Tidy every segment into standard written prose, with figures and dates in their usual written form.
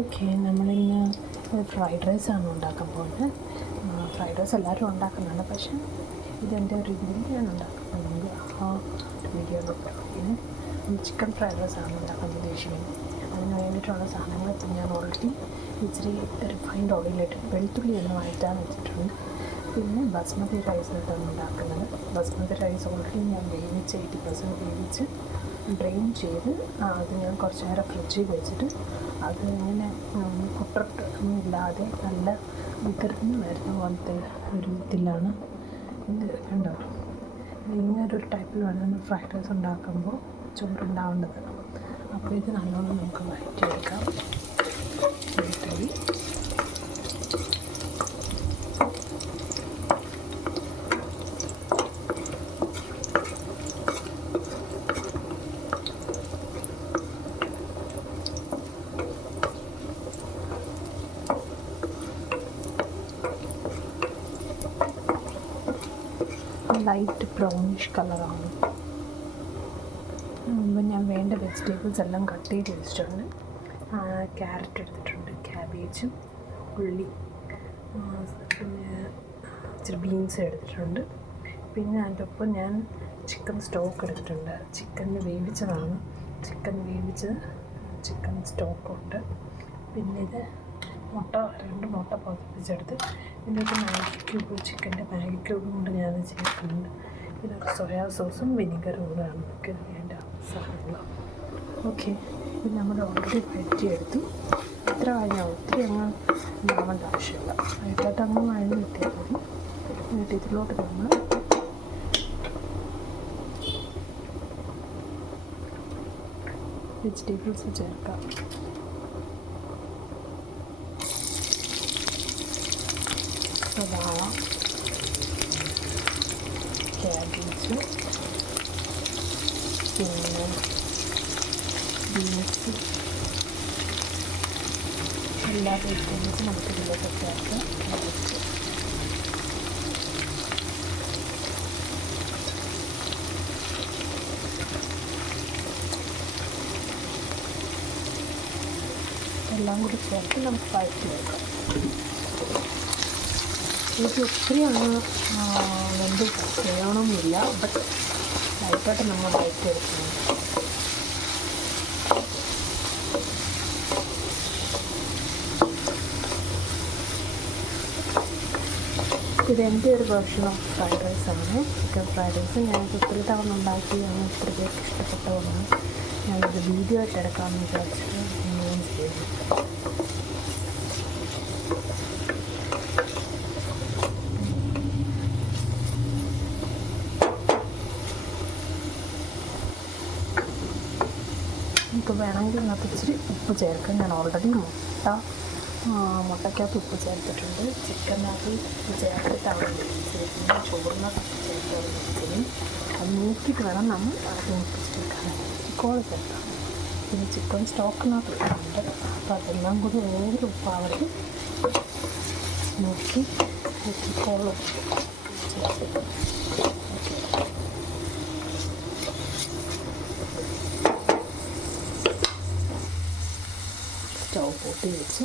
Okay, നമ്മളിന്ന് fried റൈസാണ് ഉണ്ടാക്കാൻ പോകുന്നത്. ഫ്രൈഡ് റൈസ് എല്ലാവരും ഉണ്ടാക്കുന്നതാണ്, പക്ഷേ ഇതെൻ്റെ ഒരു രീതിയിൽ ഞാൻ ഉണ്ടാക്കുന്നത്. നമുക്ക് ആ വീഡിയോ നോക്കാം. പിന്നെ ചിക്കൻ ഫ്രൈഡ് റൈസാണ് ഉണ്ടാക്കാൻ ഉദ്ദേശിക്കുന്നത്. അതിന് വേണ്ടിയിട്ടുള്ള സാധനങ്ങൾ ഞാൻ ഓൾറെഡി ഇച്ചിരി റിഫൈൻഡ് ഓയിലിട്ട് വെളുത്തുള്ളി ഒന്ന് വഴറ്റാൻ വെച്ചിട്ടുണ്ട്. പിന്നെ ബസ്മതി റൈസ് ഇട്ടാണ് ഉണ്ടാക്കുന്നത്. ബസ്മതി റൈസ് ഓൾറെഡി ഞാൻ വേവിച്ച് 80% വേവിച്ച് ഡ്രെയിൻ ചെയ്ത് അത് ഞാൻ കുറച്ച് നേരം ഫ്രിഡ്ജിൽ വെച്ചിട്ട് അത് ഇങ്ങനെ കുട്ടർട്ട് ഇല്ലാതെ നല്ല വിതർന്ന് വരുന്ന പോലത്തെ ഒരു ഇതിലാണ് ഇത് കണ്ടോ. ഇങ്ങനൊരു ടൈപ്പിൽ വേണം ഫ്രൈഡ് റൈസ് ഉണ്ടാക്കുമ്പോൾ ചോറുണ്ടാവേണ്ടത്. അപ്പോൾ ഇത് നല്ലോണം നമുക്ക് വഴറ്റിയെടുക്കാം. വെളുത്തുള്ളി, ലൈറ്റ് ബ്രൗണിഷ് കളറാണ്. അപ്പം ഞാൻ വേണ്ട വെജിറ്റബിൾസ് എല്ലാം കട്ട് ചെയ്ത് വെച്ചിട്ടുണ്ട്. ക്യാരറ്റ് എടുത്തിട്ടുണ്ട്, ക്യാബേജും ഉള്ളി, പിന്നെ ഇച്ചിരി ബീൻസ് എടുത്തിട്ടുണ്ട്. പിന്നെ അതിൻ്റെ ഒപ്പം ഞാൻ ചിക്കൻ സ്റ്റോക്ക് എടുത്തിട്ടുണ്ട്. ചിക്കൻ വേവിച്ചതാണ്, ചിക്കൻ സ്റ്റോക്കുണ്ട്. പിന്നെ ഇത് രണ്ട് മുട്ട പൊതിപ്പിച്ചെടുത്ത് ഇതിനൊരു മാഗി ക്യൂബ്, ചിക്കൻ്റെ മാഗി ക്യൂബും കൊണ്ട് ഞാൻ ചേർക്കുന്നുണ്ട്. പിന്നെ സോയാ സോസും വിനിഗറും കൂടെയാണ് നമുക്ക് വേണ്ട സാധനങ്ങൾ. ഓക്കെ, ഇത് നമ്മൾ ഓൾറെഡി വഴറ്റിയെടുത്തു. ഇത്ര കഴിഞ്ഞാൽ ഒത്തിരി അങ്ങ് ഉണ്ടാവേണ്ട ആവശ്യമില്ല. വൈകിട്ട് അങ്ങ് വഴഞ്ഞ് കിട്ടിയാൽ മതി. എന്നിട്ട് ഇതിലോട്ട് നമ്മൾ വെജിറ്റബിൾസ് ചേർക്കാം. സവാള, ക്യാബേജ്, പിന്നെ ബീൻസ്, എല്ലാ വെജിറ്റബിൾസും നമുക്ക് ഇതിലേക്ക് ചേർക്കാം. എല്ലാം കൂടി ചേർത്ത് നമുക്ക് വഴറ്റി വെക്കാം. എനിക്ക് ഒത്തിരി അങ്ങ് വെന്ത് ചെയ്യണമെന്നില്ല, ബട്ട് ലൈറ്റായിട്ട് നമ്മൾ വഴറ്റിയെടുക്കണം. ഇതെൻ്റെ ഒരു വേർഷൻ ഓഫ് ഫ്രൈഡ് റൈസാണ്. ചിക്കൻ ഫ്രൈഡ് റൈസ് ഞാൻ ഒത്തിരി തവണ ഉണ്ടാക്കി അങ്ങനെ ഒത്തിരി പേർക്ക് ഇഷ്ടപ്പെട്ടതുകൊണ്ടാണ് ഞാനൊരു വീഡിയോ ആയിട്ട് എടുക്കാമെന്ന് വിചാരിച്ചിട്ട് ഞാൻ ചെയ്യുന്നു. നമുക്ക് വേണമെങ്കിൽ അതിനകത്ത് ഇച്ചിരി ഉപ്പ് ചേർക്കാം. ഞാൻ ഓൾറെഡി മുട്ടയ്ക്കകത്ത് ഉപ്പ് ചേർത്തിട്ടുണ്ട്. ചിക്കനകത്ത് ഉപ്പ് ചേർത്തിട്ടാണ് ചേർക്കുന്നത്. ചോറിനകത്ത് ഉപ്പ് ചേർത്താണ് വെച്ചത്. അത് നോക്കിയിട്ട് വേണം നമ്മൾ അത് ഉപ്പ് ചേർക്കാൻ. ചിക്കോള് ചേർക്കാം. പിന്നെ ചിക്കൻ സ്റ്റോക്കിനകത്ത് ഇട്ടുണ്ട്. അപ്പോൾ അതെല്ലാം കൂടി ഓരോ ഉപ്പാവട്ട് നോക്കി ചിക്കോളും ചേർത്തിട്ട് സ്റ്റൗ പൊട്ടി വെച്ച്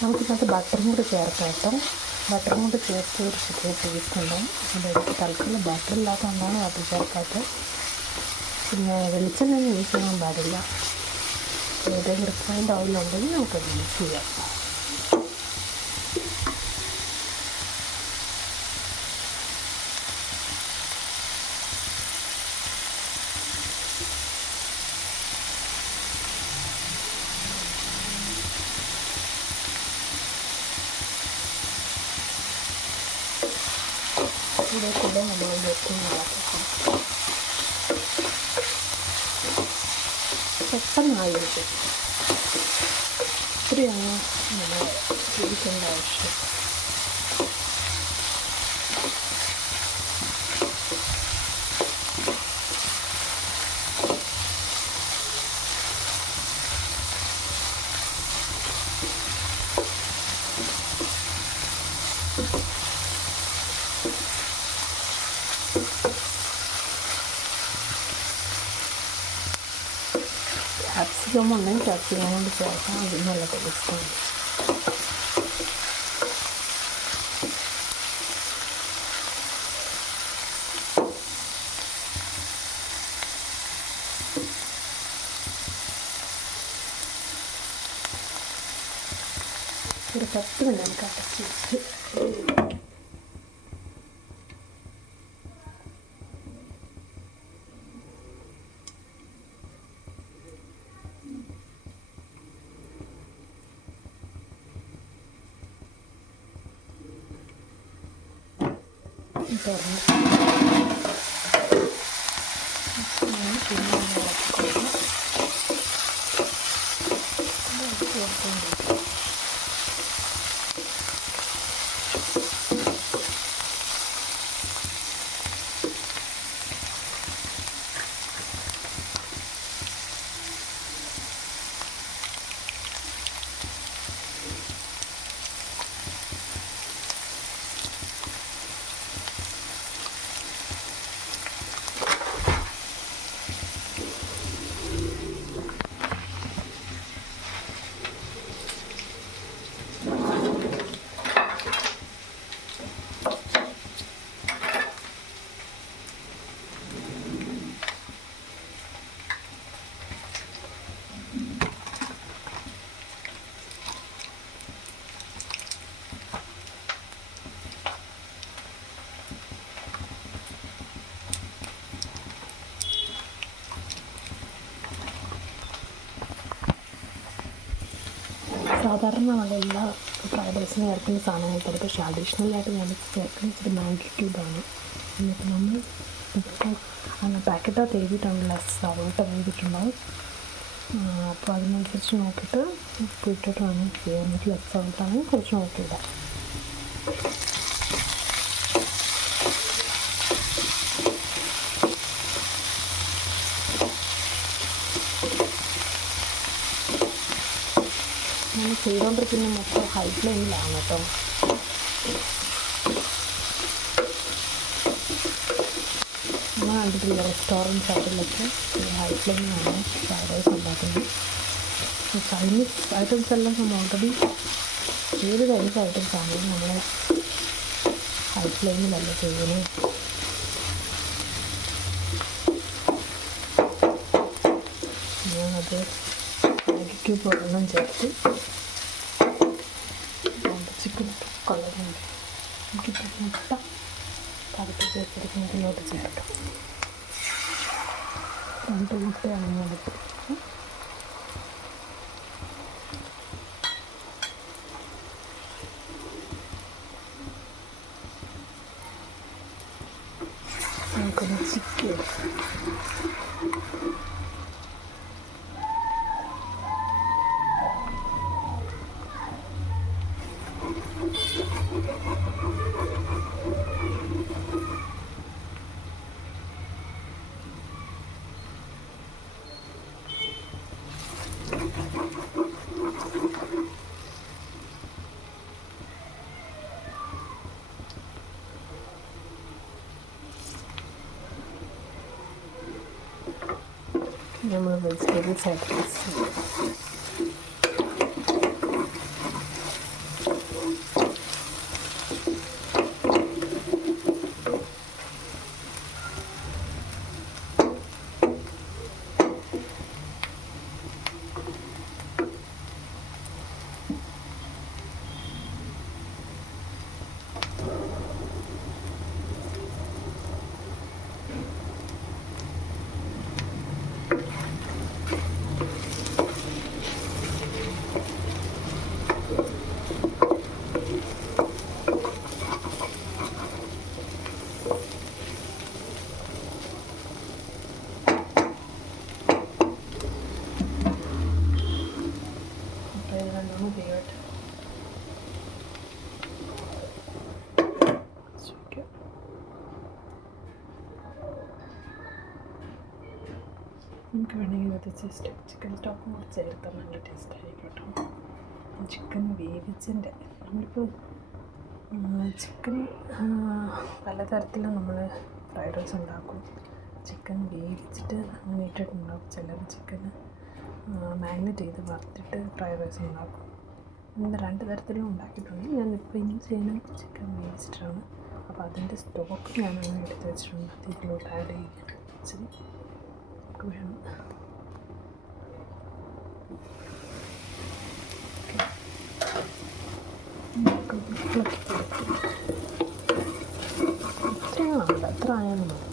നമുക്കിതിനകത്ത് ബട്ടറും കൂടി ചേർക്കാം കേട്ടോ. ബട്ടറും കൂടി ചേർത്ത് ഒരു ചെറിയ ടേസ്റ്റ് ഉണ്ടാവും. അതെനിക്ക് തൽക്കാലം ബട്ടറില്ലാത്തതുകൊണ്ടാണ് ബട്ടർ ചേർക്കാത്തത്. പിന്നെ വെളിച്ചെണ്ണ യൂസ് ചെയ്യാൻ പാടില്ല. ഏതെങ്കിലും റിഫൈൻഡ് ഓയിലുണ്ടെങ്കിൽ നമുക്കത് യൂസ് ചെയ്യാം. കൂടെ നമ്മൾ വെക്കുന്നതാക്കാം. പെട്ടെന്നായിരിക്കും, ഒത്തിരി അങ്ങ് നമ്മൾ ജീവിക്കേണ്ട ആവശ്യം. ക്യാപ്സിക്കം ഉണ്ടെങ്കിൽ ക്യാപ്സിക്കം കൊണ്ട് ചേർക്കാം, അത് നല്ല ടേസ്റ്റാണ്. ഒരു 10 മിനിറ്റ് അടച്ച് വെച്ച് തുറന്ന് സാധാരണ നമ്മളെല്ലാ ഫ്രൈഡ് റൈസിന് ചേർക്കുന്ന സാധനങ്ങൾ തരും, പക്ഷേ അഡീഷണലായിട്ട് ഞാൻ ചേർക്കുന്ന ഇച്ചിരി മാഗി ക്യൂബാണ്. എന്നിട്ട് നമ്മൾ ഇപ്പോൾ അങ്ങനെ പാക്കറ്റകത്ത് എഴുതിയിട്ടുണ്ടല്ലോ, സവോട്ട എഴുതിയിട്ടുണ്ടാവും. അപ്പോൾ അതിനനുസരിച്ച് നോക്കിയിട്ട് ഉപ്പ് ഇട്ടിട്ട് വേണം ചെയ്യാൻ. എന്നിട്ട് ലെസ് സവോട്ടാണെങ്കിൽ കുറച്ച് നോക്കിയിടാം. നമ്മൾ ചെയ്തുകൊണ്ടിരിക്കുന്ന മൊത്തം ഹൈ ഫ്ലെയിമിലാണ് കേട്ടോ. നമ്മൾ കണ്ടിട്ടില്ല റെസ്റ്റോറൻറ്റ് സൈഡിലൊക്കെ ഹൈ ഫ്ലെയിമിലാണ് ഫ്രൈഡ് റൈസ് ഉണ്ടാക്കുന്നത്. ചൈനീസ് ഐറ്റംസ് എല്ലാം നമ്മൾ ഓൾറെഡി ഏത് ചൈനീസ് ഐറ്റംസ് ആണെങ്കിലും നമ്മൾ ഹൈ ഫ്ലെയിമിലല്ല ചെയ്യുന്നത്. ഞാനത് മാഗി ക്യൂബ് വെള്ളം ചേർത്ത് ചിക്കൻ കളറുണ്ട്. എനിക്കിപ്പോൾ മുട്ട പതിപ്പിച്ച് വെച്ചിരിക്കുന്നതിലോട്ട് ചേർക്കാം. 2 മുട്ടയാണ് ഞാൻ എടുത്തത്. നമുക്കൊന്ന് ചിക്കൻ നമ്മൾ വെജിറ്റബിൾസ് ആയിട്ട് മിക്സ് ചെയ്യും. നമുക്ക് വേണമെങ്കിൽ അത് ജസ്റ്റ് ചിക്കൻ സ്റ്റോക്കും കൂടി ചേർത്താൽ നല്ല ടേസ്റ്റ് ആയിരിക്കും കേട്ടോ. ചിക്കൻ വേവിച്ചതിൻ്റെ നമ്മളിപ്പോൾ ചിക്കൻ പലതരത്തിൽ നമ്മൾ ഫ്രൈഡ് റൈസ് ഉണ്ടാക്കും. ചിക്കൻ വേവിച്ചിട്ട് അങ്ങനെ ഇട്ടിട്ടുണ്ടാകും. ചിലർ ചിക്കൻ മാഗ്നേറ്റ് ചെയ്ത് വറുത്തിട്ട് ഫ്രൈഡ് റൈസ് ഉണ്ടാക്കും. ഇങ്ങനെ 2 തരത്തിലും ഉണ്ടാക്കിയിട്ടുണ്ട്. ഞാനിപ്പോൾ ഇന്ന് ചെയ്യുന്നത് ചിക്കൻ വേവിച്ചിട്ടാണ്. അപ്പോൾ അതിൻ്റെ സ്റ്റോക്ക് ഞാനങ്ങനെ എടുത്ത് വെച്ചിട്ടുണ്ട്. അത് ഇതിലോട്ട് ആഡ് ചെയ്യാൻ ഇച്ചിരി നമുക്ക് വേണം. ഇളക്കി കൊടുക്കും. ഇത്രയും വേണ്ട, എത്ര ആയാലും മതി.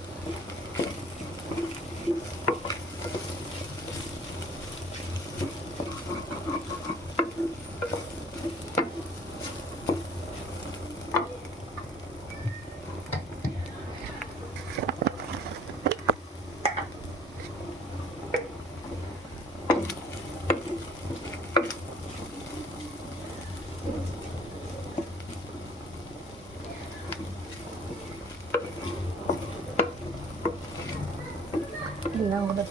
എല്ലാം കൂടെ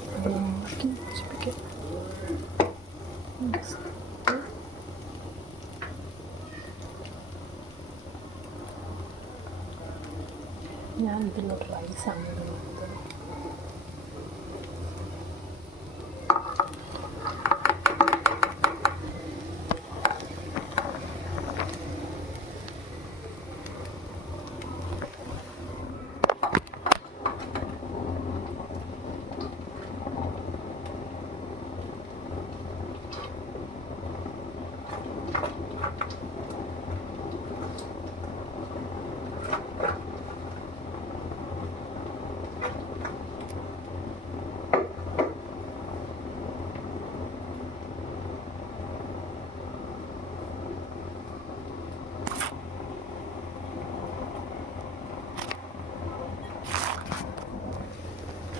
ആക്കി യോജിപ്പിക്കാം. ഞാൻ ഇതിലോട്ട് റൈസാണ് ഇടുന്നത്.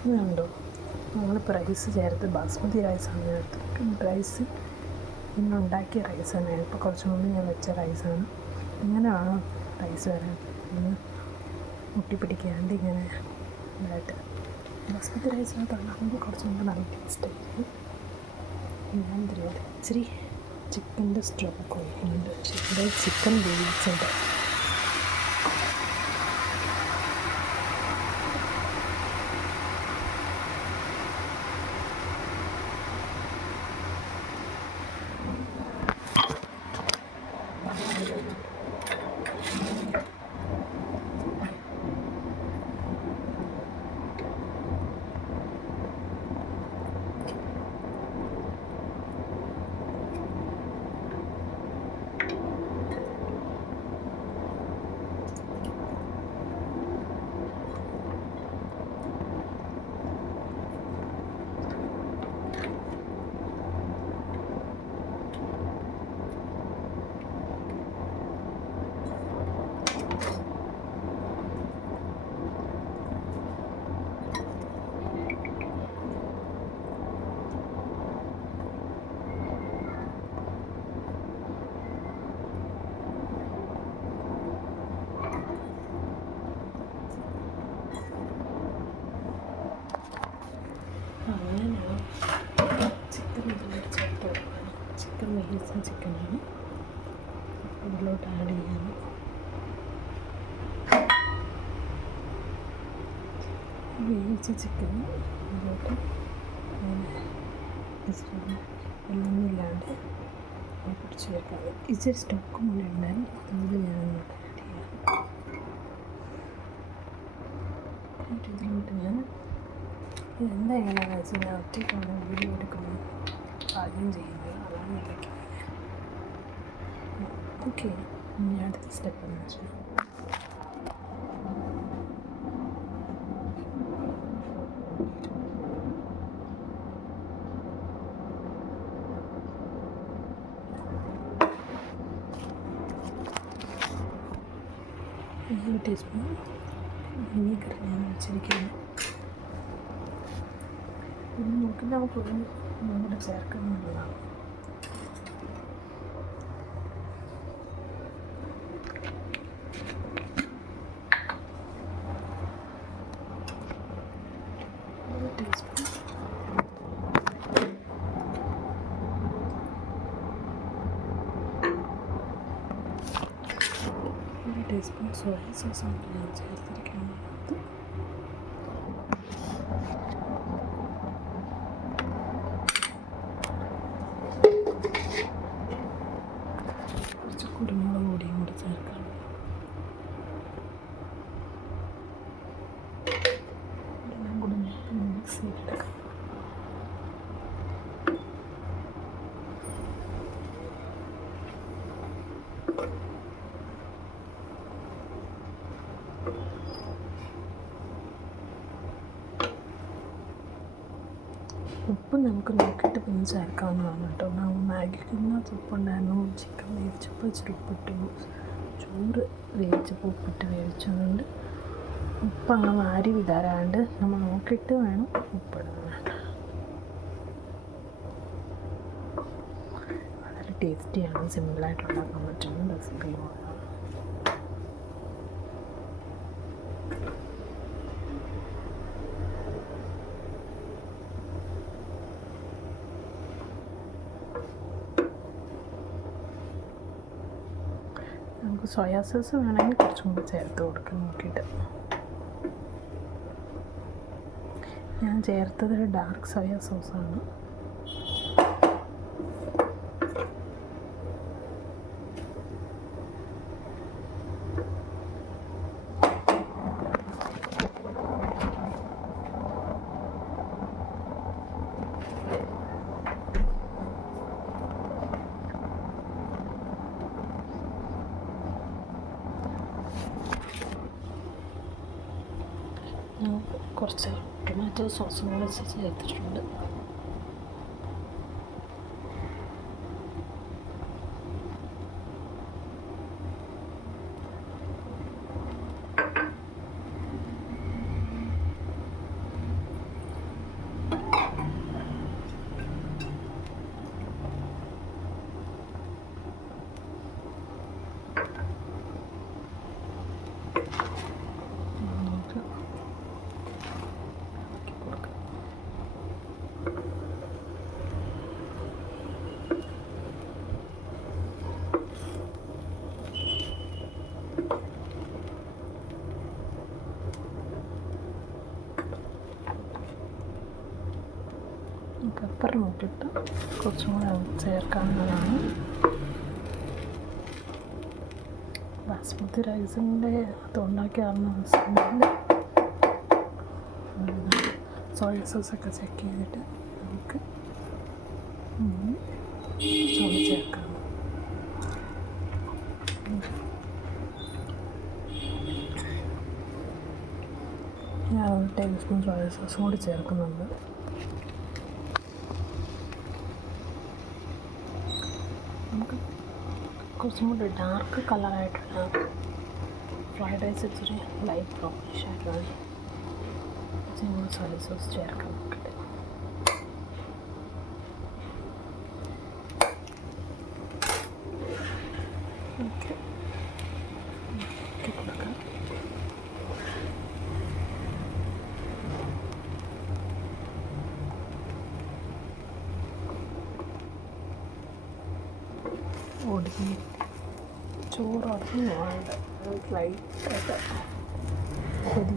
ഇതുണ്ടോ, നമ്മളിപ്പോൾ റൈസ് ചേർത്ത് ബാസ്മതി റൈസാണ് ചേർത്ത്. റൈസ് ഇന്നുണ്ടാക്കിയ റൈസ് തന്നെയാണ്. ഇപ്പോൾ കുറച്ച് മുമ്പ് ഞാൻ വെച്ച റൈസാണ്. ഇങ്ങനെ വേണം റൈസ് വരാൻ, ഇന്ന് മുട്ടിപ്പിടിക്കാണ്ട് ഇങ്ങനെ ഇതായിട്ട്. ബാസ്മതി റൈസിനകത്ത് ഉണ്ടാകുമ്പോൾ കുറച്ച് മുമ്പ് നല്ല ടേസ്റ്റായിരിക്കും. ഞാൻ ഇതിലോട്ട് ഇച്ചിരി ചിക്കൻ്റെ സ്റ്റോക്ക് ഒഴിക്കുന്നുണ്ട്. ചിക്കൻ വേവിച്ചിട്ട് അങ്ങനെയാണ് ചിക്കൻ ഇതിലോട്ട് ചേർത്ത് കൊടുക്കുകയാണ്. ചിക്കൻ വേവിച്ച ചിക്കനാണ് ഇതിലോട്ട് ആഡ് ചെയ്യാൻ. വേവിച്ച ചിക്കൻ ഇതിലോട്ട് വെള്ളമില്ലാണ്ട് പിടിച്ച് വെക്കാതെ ഇച്ചിരി സ്റ്റോക്ക് കൂടെ ഉണ്ടായിരുന്നു. അതുകൊണ്ട് ഞാൻ അങ്ങോട്ട് ആഡ് ചെയ്യാം. ഇതിലോട്ട് ഞാൻ ഇതെന്താ എങ്ങനെയാണെന്ന് വെച്ചാൽ ഞാൻ ഒറ്റയ്ക്കാണ് വീഡിയോ എടുക്കുന്നത്, പാചകം ചെയ്യുന്നത്. അതാണ് ഇടയ്ക്ക്. ഓക്കെ, ഇനി അടുത്ത സ്റ്റെപ്പ് എന്ന് വെച്ചാൽ ഒരു ടീസ്പൂൺ വിനീഗർ ഞാൻ വെച്ചിരിക്കുന്നത്. ഇത് നോക്കി നമുക്ക് കൂടെ ചേർക്കുന്നുള്ളതാണ്. ടീസ്പൂൺ സോയ സോസാണ് ഞാൻ ചേർത്തിരിക്കുന്നത്. ചെയ്തെടുക്കാം. ഉപ്പ് നമുക്ക് നോക്കിയിട്ട് പിന്നെ ചേർക്കാവുന്നതാണ് കേട്ടോ. മാഗിക്ക് ഉപ്പുണ്ടായിരുന്നു, ചിക്കൻ വേവിച്ചപ്പോൾ ഇച്ചിരി ഉപ്പിട്ടു, ചോറ് വേവിച്ചപ്പോൾ ഉപ്പിട്ട് വേവിച്ചതുകൊണ്ട് ഉപ്പ് അങ്ങ് വാരി വിടാറാണ്ട് നമ്മൾ നോക്കിയിട്ട് വേണം ഉപ്പിടാൻ. വളരെ ടേസ്റ്റിയാണ്, സിമ്പിളായിട്ട് ഉണ്ടാക്കാൻ പറ്റുന്ന റെസിപ്പിയുമാണ്. നമുക്ക് സോയാ സോസ് വേണമെങ്കിൽ കുറച്ചും കൂടി ചേർത്ത് കൊടുക്കാൻ നോക്കിയിട്ട്. ഞാൻ ചേർത്തത് ഡാർക്ക് സോയാ സോസാണ്. കുറച്ച് ടൊമാറ്റോ സോസും കൂടെ ചേർത്തിട്ടുണ്ട്. പെപ്പർ നോക്കിയിട്ട് കുറച്ചും കൂടെ ചേർക്കാവുന്നതാണ്. ബാസ്മതി റൈസിൻ്റെ അതുണ്ടാക്കിയാവുന്ന അവസ്ഥയിൽ സോയ സോസൊക്കെ ചെക്ക് ചെയ്തിട്ട് നമുക്ക് ചോറ് ചേർക്കാം. ഞാൻ 1 ടേബിൾ സ്പൂൺ സോയ സോസും കൂടി ചേർക്കുന്നുണ്ട്. നമുക്ക് കുറച്ചും കൂടി ഡാർക്ക് കളറായിട്ടുള്ള ഫ്രൈഡ് റൈസ് ഇച്ചിരി ലൈറ്റ് ബ്രൗണിഷ് ആയിട്ടുള്ള കുറച്ചും കൂടി സോയ സോസ് ചേർക്കാൻ നോക്കട്ടെ. ഓക്കെ കൊടുക്കാം. ഒടിഞ്ഞ് ചോറ് ഒടിഞ്ഞു പോകാണ്ട് ലൈറ്റായിട്ട് പൊടി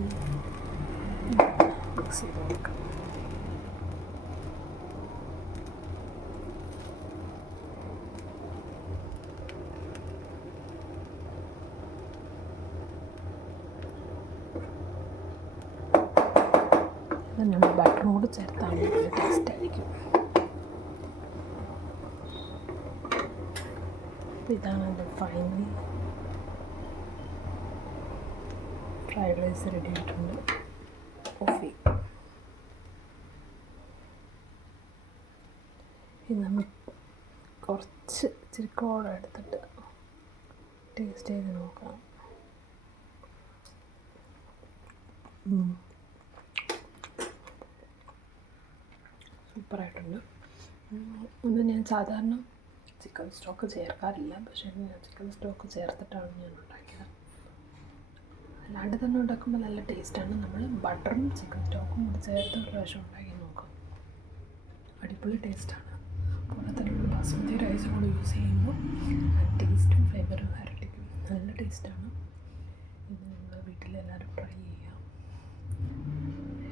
മിക്സ് ചെയ്ത് കൊടുക്കാം. നമ്മൾ ബട്ടറും കൂടി ചേർത്താൽ നല്ല ടേസ്റ്റ് ആയിരിക്കും. ഇതാണ് എൻ്റെ ഫൈനലി ഫ്രൈഡ് റൈസ് റെഡി ആയിട്ടുണ്ട്. കോഫി ഇത് നമ്മൾ കുറച്ച് ഇച്ചിരി എടുത്തിട്ട് ടേസ്റ്റ് ചെയ്ത് നോക്കാം. സൂപ്പറായിട്ടുണ്ട്. ഇത് ഞാൻ സാധാരണ ചിക്കൻ സ്റ്റോക്ക് ചേർക്കാറില്ല, പക്ഷേ ഞാൻ ചിക്കൻ സ്റ്റോക്ക് ചേർത്തിട്ടാണ് ഞാൻ ഉണ്ടാക്കിയത്. അല്ലാണ്ട് തന്നെ ഉണ്ടാക്കുമ്പോൾ നല്ല ടേസ്റ്റാണ്. നമ്മൾ ബട്ടറും ചിക്കൻ സ്റ്റോക്കും കൂടി ചേർത്ത് ഒരു പ്രാവശ്യം ഉണ്ടാക്കി നോക്കാം, അടിപൊളി ടേസ്റ്റാണ്. അതുപോലെ തന്നെ ബാസ്മതി റൈസും കൂടി യൂസ് ചെയ്യുമ്പോൾ ടേസ്റ്റും ഫ്ലേവറും ഇരട്ടിക്കും. നല്ല ടേസ്റ്റാണ്. ഇത് നിങ്ങൾ വീട്ടിലെല്ലാവരും ട്രൈ ചെയ്യാം,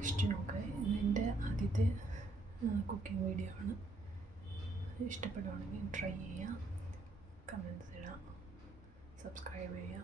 ഇഷ്ടമൊക്കെ. ഇത് എൻ്റെ ആദ്യത്തെ കുക്കിംഗ് വീഡിയോ ആണ്. ഇഷ്ടപ്പെടുകയാണെങ്കിൽ ട്രൈ ചെയ്യുക, കമൻറ്റ്സ് ഇടാം, സബ്സ്ക്രൈബ് ചെയ്യുക.